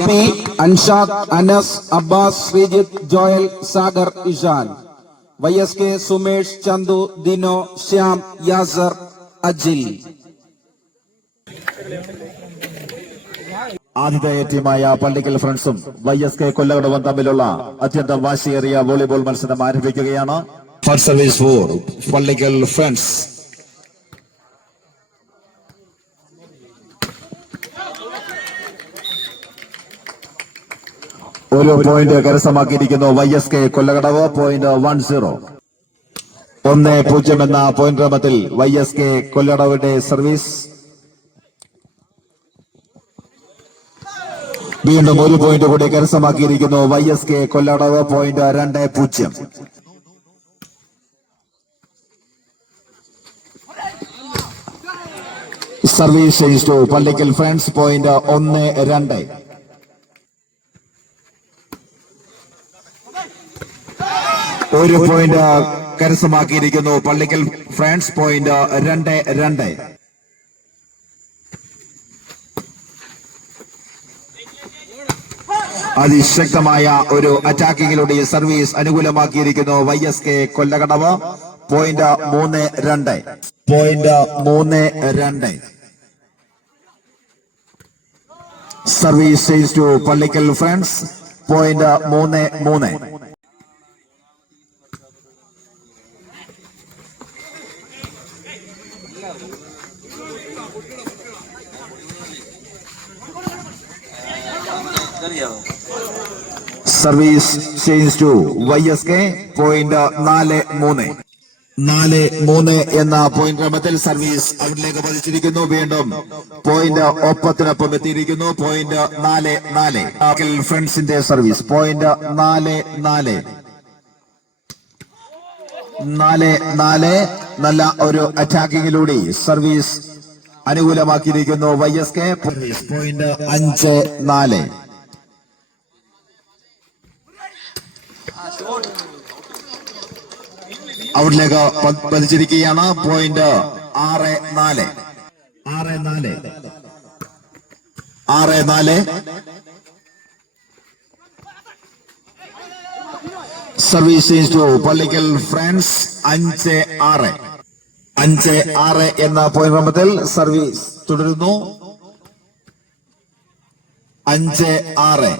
നബി, Anshad, Anas, Abbas, Sreejith, Joel, Sagar, Ishan. YSK Sumesh, Chandu, Dino, Shyam, Yasar, Ajil. ആതിഥേയ ടീമായ പള്ളിക്കൽ ഫ്രണ്ട്സും YSK കൊല്ലകടവും തമ്മിലുള്ള അത്യന്തം വാശിയേറിയ വോളിബോൾ മത്സരം ആരംഭിക്കുകയാണ്. First service for Pallikkal friends. ഒരു പോയിന്റ് കരസ്ഥമാക്കിയിരിക്കുന്നു YSK കൊല്ലകടവ്. പോയിന്റ് 10. 1-0 എന്ന പോയിന്റ് ക്രമത്തിൽ YSK കൊല്ലകടവിന്റെ സർവീസ്. വീണ്ടും ഒരു പോയിന്റ് കൂടി കരസ്ഥമാക്കിയിരിക്കുന്നു YSK Kollakadavu. Point 2-0. Service change to Pallikkal friends. Point 1-2. ഒരു പോയിന്റ് കരസ്ഥമാക്കിയിരിക്കുന്നു പള്ളിക്കൽ ഫ്രണ്ട്സ്. പോയിന്റ് 2-2. അതിശക്തമായ ഒരു അറ്റാക്കിങ്ങിലൂടെ സർവീസ് അനുകൂലമാക്കിയിരിക്കുന്നു YSK Kollakadavu. Point 3-2. Point 3-2. Service change to Pallikkal friends. Point 3-3. Service change to YSK. Point 4-3. 4-3 എന്ന പോയിന്റ് ക്രമത്തിൽ സർവീസ് അവിടേക്ക് പതിച്ചിരിക്കുന്നു. വീണ്ടും പോയിന്റ് ഒപ്പത്തിനൊപ്പം എത്തിയിരിക്കുന്നു. പോയിന്റ് 4-4. ഫ്രണ്ട്സിന്റെ സർവീസ്. പോയിന്റ് 4-4. 4-4. നല്ല ഒരു അറ്റാക്കിങ്ങിലൂടെ സർവീസ് അനുകൂലമാക്കിയിരിക്കുന്നു YSK. പോയിന്റ് 5-4. ഔട്ടിലേക്ക് പതിച്ചിരിക്കുകയാണ്. Point 6-4. 6-4. Service change to Pallikkal friends. 5-6. 5-6 എന്ന പോയിന്റ് ക്രമത്തിൽ സർവീസ് തുടരുന്നു. 5-6.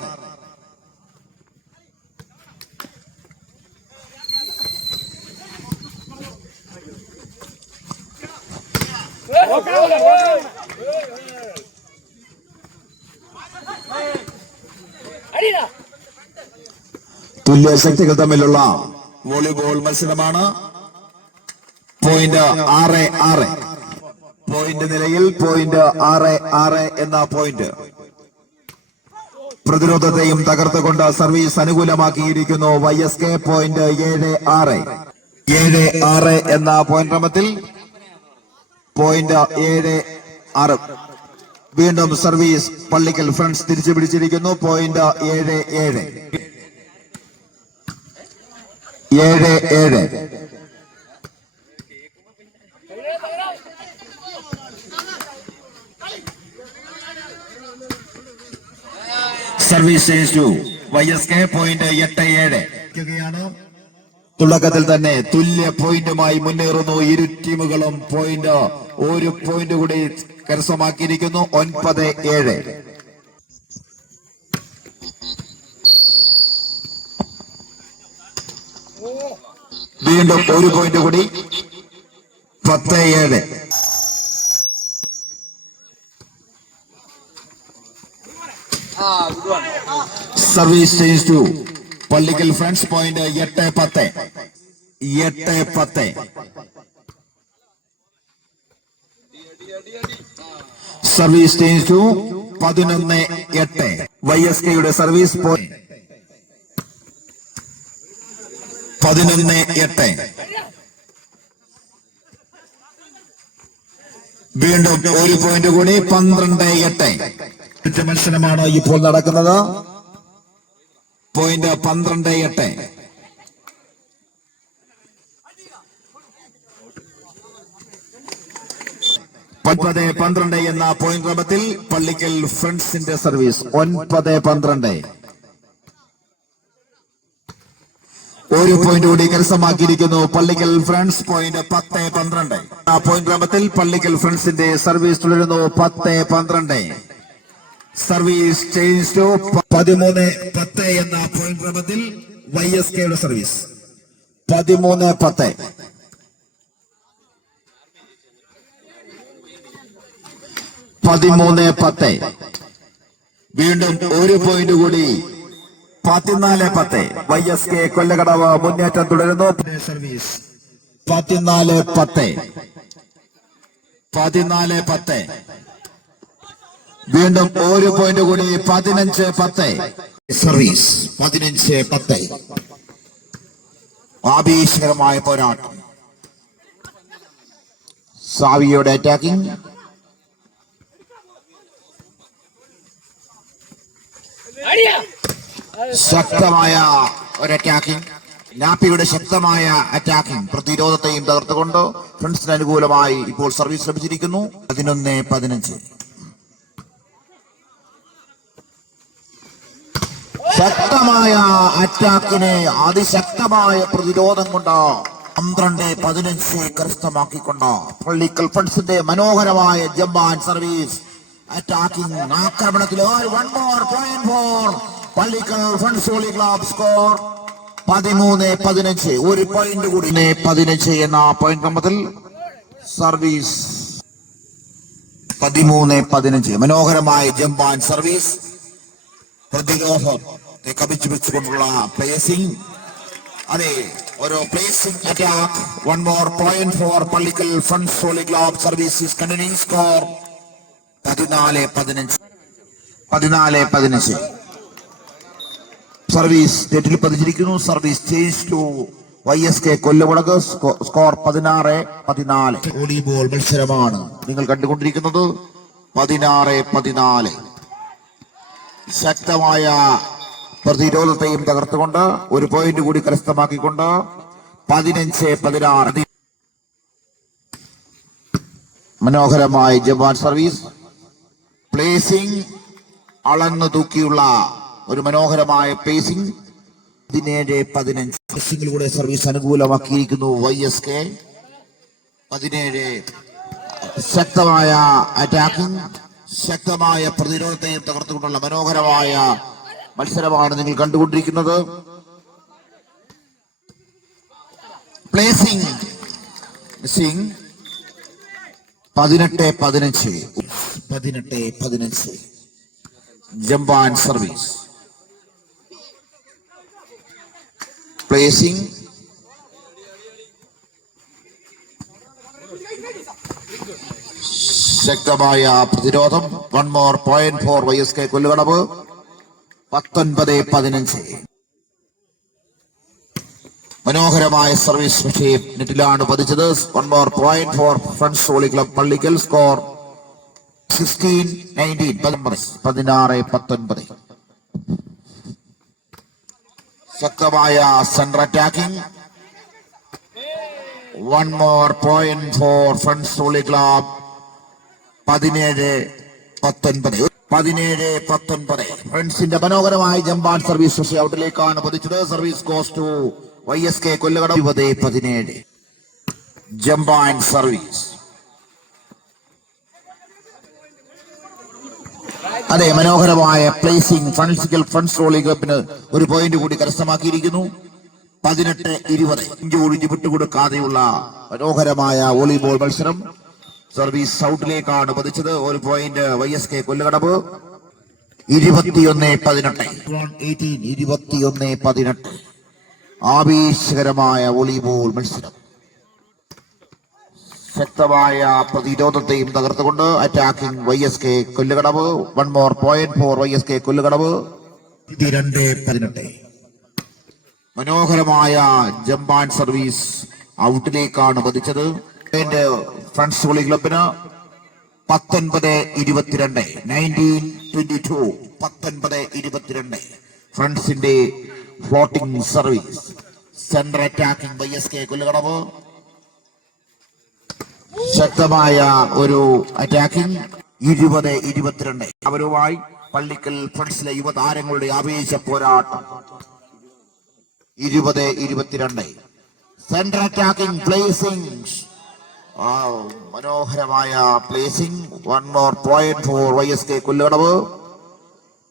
തുല്യ ശക്തികൾ തമ്മിലുള്ള വോളിബോൾ മത്സരമാണ്. പോയിന്റ് 6-6. പോയിന്റ് നിലയിൽ പോയിന്റ് 6-6 എന്ന പോയിന്റ് പ്രതിരോധത്തെയും തകർത്തുകൊണ്ട് സർവീസ് അനുകൂലമാക്കിയിരിക്കുന്നു YSK. പോയിന്റ് 7-6. 7-6 എന്ന പോയിന്റ് ക്രമത്തിൽ പോയിന്റ് 7-6. വീണ്ടും സർവീസ് പള്ളിക്കൽ ഫ്രണ്ട്സ് തിരിച്ചു പിടിച്ചിരിക്കുന്നു. Point 7-7. 7-7. Service change to YSK. Point 8-7. തുടക്കത്തിൽ തന്നെ തുല്യ പോയിന്റുമായി മുന്നേറുന്നു ഇരു ടീമുകളും. പോയിന്റ് ഒരു പോയിന്റ് കൂടി കരസ്ഥമാക്കിയിരിക്കുന്നു. 9-7. വീണ്ടും ഒരു പോയിന്റ് കൂടി. 10-7. Service change to Pallikkal friends. Point 8-10. 8-10. Service change to 11-8. YSKയുടെ സർവീസ്. 11-8. വീണ്ടും ഒരു പോയിന്റ് കൂടി. 12-8. മത്സരമാണ് ഇപ്പോൾ നടക്കുന്നത്. പോയിന്റ് 12-8. 9-12 എന്ന പോയിന്റ് ക്രമത്തിൽ പള്ളിക്കൽ ഫ്രണ്ട്സിന്റെ സർവീസ്. 9-12. ഒരു പോയിന്റ് കൂടി കരസ്ഥമാക്കിയിരിക്കുന്നു പള്ളിക്കൽ ഫ്രണ്ട്സ്. പോയിന്റ് 10-12. ആ പോയിന്റ് ക്രമത്തിൽ പള്ളിക്കൽ ഫ്രണ്ട്സിന്റെ സർവീസ് തുടരുന്നു. 10-12. സർവീസ് ചേഞ്ച് ടു 13-10 എന്ന പോയിന്റ് ക്രമത്തിൽ YSKയുടെ സർവീസ്. 13-10. 13-10. വീണ്ടും ഒരു പോയിന്റ് കൂടി. 14-10. YSK കൊല്ലകടവ് മുന്നേറ്റം തുടരുന്നു. സർവീസ് 14-10. 14-10. വീണ്ടും ഒരു പോയിന്റ് കൂടി. 15-10. സർവീസ് 15-10. ആവേശകരമായ പോരാട്ടം. സാവിയുടെ അറ്റാക്കിംഗ്. ശക്തമായ ഒരു അറ്റാക്കിംഗ്. നാപ്പിയുടെ ശക്തമായ അറ്റാക്കിംഗ് പ്രതിരോധത്തെയും തകർത്തുകൊണ്ട് ഫ്രണ്ട്സിന് അനുകൂലമായി ഇപ്പോൾ സർവീസ് ലഭിച്ചിരിക്കുന്നു. 11-15. ശക്തമായ അറ്റാക്കിനെ അതിശക്തമായ പ്രതിരോധം കൊണ്ട് 12-15 കരസ്ഥമാക്കിക്കൊണ്ട് പള്ളിക്കൽ ഫ്രണ്ട്സിന്റെ മനോഹരമായ ജമ്പാൻ സർവീസ് അറ്റാക്കിംഗ് ആക്രമണത്തിൽ 1 more point for Pallikkal friends volley club. Score 13-15. ഒരു പോയിന്റ് കൂടി. 15 എന്ന പോയിന്റ് ക്രമത്തിൽ സർവീസ് 13-15. മനോഹരമായ ജമ്പാൻ സർവീസ് പ്രതിരോധത്തെ കപിച്ചു വെച്ചുകൊണ്ടുള്ള പ്ലേസിംഗ്. അതെ, ഒരു placing attack. 1 more point for Pallikkal friends volley club. Service continuing. Score 14-15. 14-15. Service നെറ്റിൽ പതിച്ചിരിക്കുന്നു. Service change to YSK Kollamulak. Score 16-14. Volleyball മത്സരമാണ് നിങ്ങൾ കണ്ടുകൊണ്ടിരിക്കുന്നത്. 16-14. ശക്തമായ പ്രതിരോധത്തെയും തകർത്തുകൊണ്ട് ഒരു പോയിന്റ് കൂടി കരസ്ഥമാക്കിക്കൊണ്ട് 15-16. മനോഹരമായ ജവാൻ സർവീസ് പ്ലേസിംഗ്. അളന്നു തൂക്കിയുള്ള ഒരു മനോഹരമായ പേസിംഗ്. 17-15. പേസിംഗിലൂടെ സർവീസ് അനുകൂലമാക്കിയിരിക്കുന്നു YSK. 17. ശക്തമായ അറ്റാക്കിംഗ്, ശക്തമായ പ്രതിരോധത്തെയും തകർത്തുകൊണ്ടുള്ള മനോഹരമായ മത്സരമാണ് നിങ്ങൾ കണ്ടുകൊണ്ടിരിക്കുന്നത്. പ്ലേസിംഗ് 18-15. 18-15. ജമ്പാൻ സർവീസ് പ്ലേസിംഗ്. ശക്തമായ പ്രതിരോധം. 1 more point for YSK കൊല്ലുകടവ്. 19-15. മനോഹരമായ സർവീസ് പക്ഷേ നെറ്റിലാണ് പതിച്ചത്. 1 more point for friends volley club Pallikkal. Score 16-19. 16-19. ശക്തമായ centre attacking. 1 more point for friends volley club. 17-19. 17-19. ഫ്രണ്ട്സിന്റെ മനോഹരമായ ജമ്പാൻ സർവീസ് പക്ഷേ ഔട്ടിലേക്കാണ് പതിച്ചത്. Service goes to YSK Kollakadavu. 20-17. ജമ്പാൻ സർവീസ്. അതെ, മനോഹരമായ പ്ലേസിംഗ്. ഫ്രണ്ട്സ് വോളി ക്ലബിന് ഒരു പോയിന്റ് കൂടി കരസ്ഥമാക്കിയിരിക്കുന്നു. 18-20. ഇഞ്ച് വിട്ടുകൊടുക്കാതെയുള്ള മനോഹരമായ വോളിബോൾ മത്സരം. സർവീസ് ഔട്ടിലേക്കാണ് പതിച്ചത്. ഒരു പോയിന്റ് YSK കൊല്ലകടവ്. 21-18. 21-18. ആവേശകരമായ വോളിബോൾ മത്സരം. ശക്തമായ പ്രതിരോധത്തെയും തകർത്തുകൊണ്ട് attacking YSK Kollukadavu. 1 more point for YSK Kollukadavu. 22-18. മനോഹരമായ ജമ്പാൻ സർവീസ് ഔട്ടിലേക്കാണ് പതിച്ചത്. ഫ്രണ്ട്സ് വോളി ക്ലബിന് 19-22. 19-22. 19-22. ഫ്രണ്ട്സിന്റെ floating service centre attacking YSK Kollukadavu. ശക്തമായ ഒരു അറ്റാക്കിംഗ്. 20-22 അവരുമായി പള്ളിക്കൽ ഫ്രണ്ട്സിലെ യുവതാരങ്ങളുടെ ആവേശ പോരാട്ടം. 20-22 സെന്റർ അറ്റാക്കിംഗ് പ്ലേസിംഗ്. മനോഹരമായ placing. 1 more point for YSK Kollakadavu.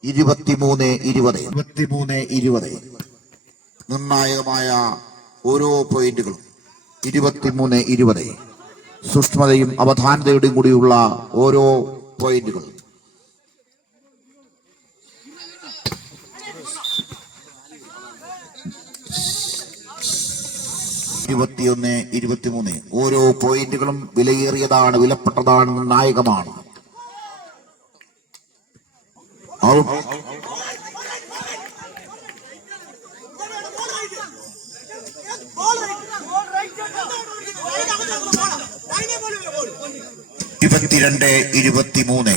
23-20 നിർണായകമായ ഓരോ പോയിന്റുകളും. 23-20 സൂക്ഷ്മതയും അവധാനതയോടും കൂടിയുള്ള ഓരോ പോയിന്റുകളും. 21-23 ഓരോ പോയിന്റുകളും വിലയേറിയതാണ്, വിലപ്പെട്ടതാണ്, നിർണായകമാണ്. ഔട്ട്. ഇരുപത്തിരണ്ട് 23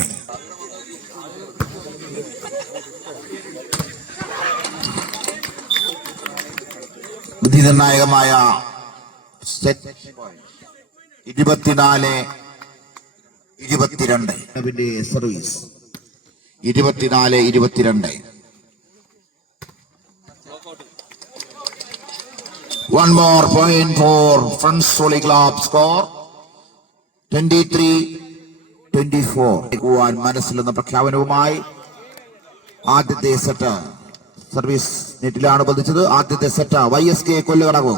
നിർണായകമായ set. 24-22 service. 24-22 1 more point for Friends Volley Club. Score 23-24. മനസ്സിലെന്ന പ്രഖ്യാപനവുമായി ആദ്യത്തെ സെറ്റ് സർവീസ് നെറ്റിലാണ് പതിച്ചത്. ആദ്യത്തെ സെറ്റ് YSK കൊല്ലകടവ്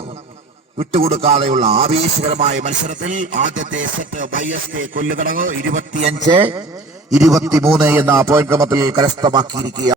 വിട്ടുകൊടുക്കാതെയുള്ള ആവേശകരമായ മത്സരത്തിൽ ആദ്യത്തെ സെറ്റ് YSK കൊല്ലകടവ് 25-23 എന്ന പോയിന്റ് ക്രമത്തിൽ കരസ്ഥമാക്കിയിരിക്കുക.